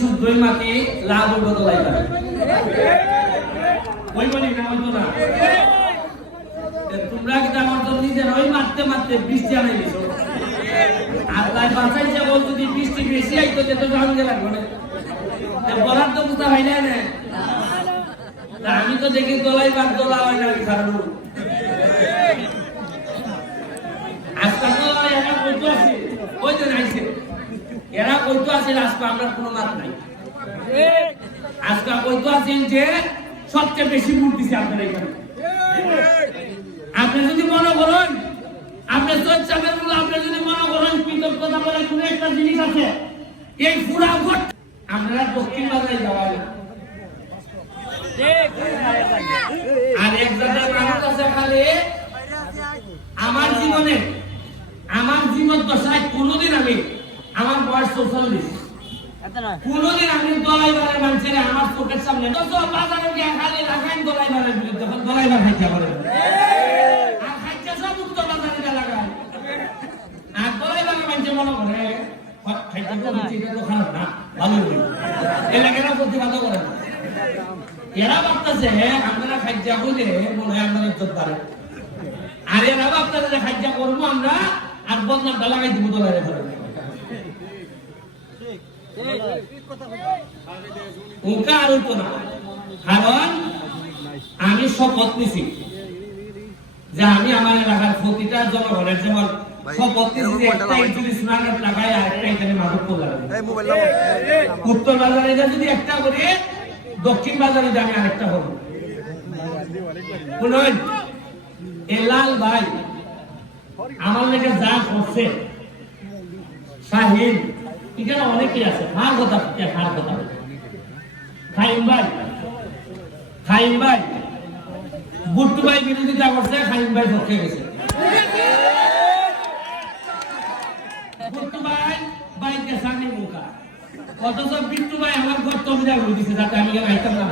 শুদ্ধই মাটি, লাভ হইব তোলাই পারে ওই বলি না হইতো না। তোমরা কিন্তু আমার তো নিজের ওই মারতে মারতে বৃষ্টি আনাই গেছো আর তাই বাঁচাইছে বল যদি বৃষ্টি বেশি আইতো যেত জান গেল ঘরে বলার তো বুঝতে হয় না আমি তো দেখি তোলাই বাদ তোলা হয় না আজকাল তো এরা কইতো আছে ওই যে নাইছে এরা কইতো আছে আজকে আমরা কোনো মাত নাই। আজকাল কইতো আছেন যে সবচেয়ে বেশি ভোট দিছে আপনার এখানে। আপনি যদি মনে করেন, আপনি সৈয়দ সাহেবের বলে আপনি যদি মনে করেন কৃতজ্ঞতা বলে কোনো একটা জিনিস আছে, এই পুরা ভোট আপনারা দক্ষিণ বাজারে যাওয়া না আমার জীবনে, আমার জীবন দশায় কোনোদিন আমি আমার চৌচল্লিশ কোনোদিন আমি দলাই বারে আমার চোখের সামনে। বাজারে গিয়ে খালি লাগাইন দলাই বিরুদ্ধে। তখন খাইতে পারে আর খাইতে সব উত্তর বাজারে লাগায় আর দলাই বারে মনে করে খাইতে তো হচ্ছে, এটা তো খারাপ না ভালো হইল প্রতিবাদ করে না। এরা ভাবতেছে আপনারা খাইজা মনে হয় আপনারা ইজ্জত পারে আর এরা ভাবতেছে যে খাইজা করব আমরা আর বদনামটা লাগাই দিব দলারে ঘরে। উনকা আর হইতো না কারণ আমি শপথ নিছি যে আমি আমার এলাকার প্রতিটা জনগণের যেমন উত্তর বাজারে যদি একটা করি দক্ষিণ বাজারে যাবে আরেকটা হবে। শুনুন এ লাল ভাই আমার লেগে যা করছে শাহিন এখানে অনেকেই আছে। হার কথা হার কথা। খাইম ভাই খাইম ভাই বুট্টু ভাই বিরোধিতা করছে, খাইম ভাই পক্ষে গেছে। বুট্টু ভাই বাইকে সামনে মুখা অথচ বিট্টু ভাই আমার ঘর তবিদা করে দিছে, যাতে আমি আইতাম না।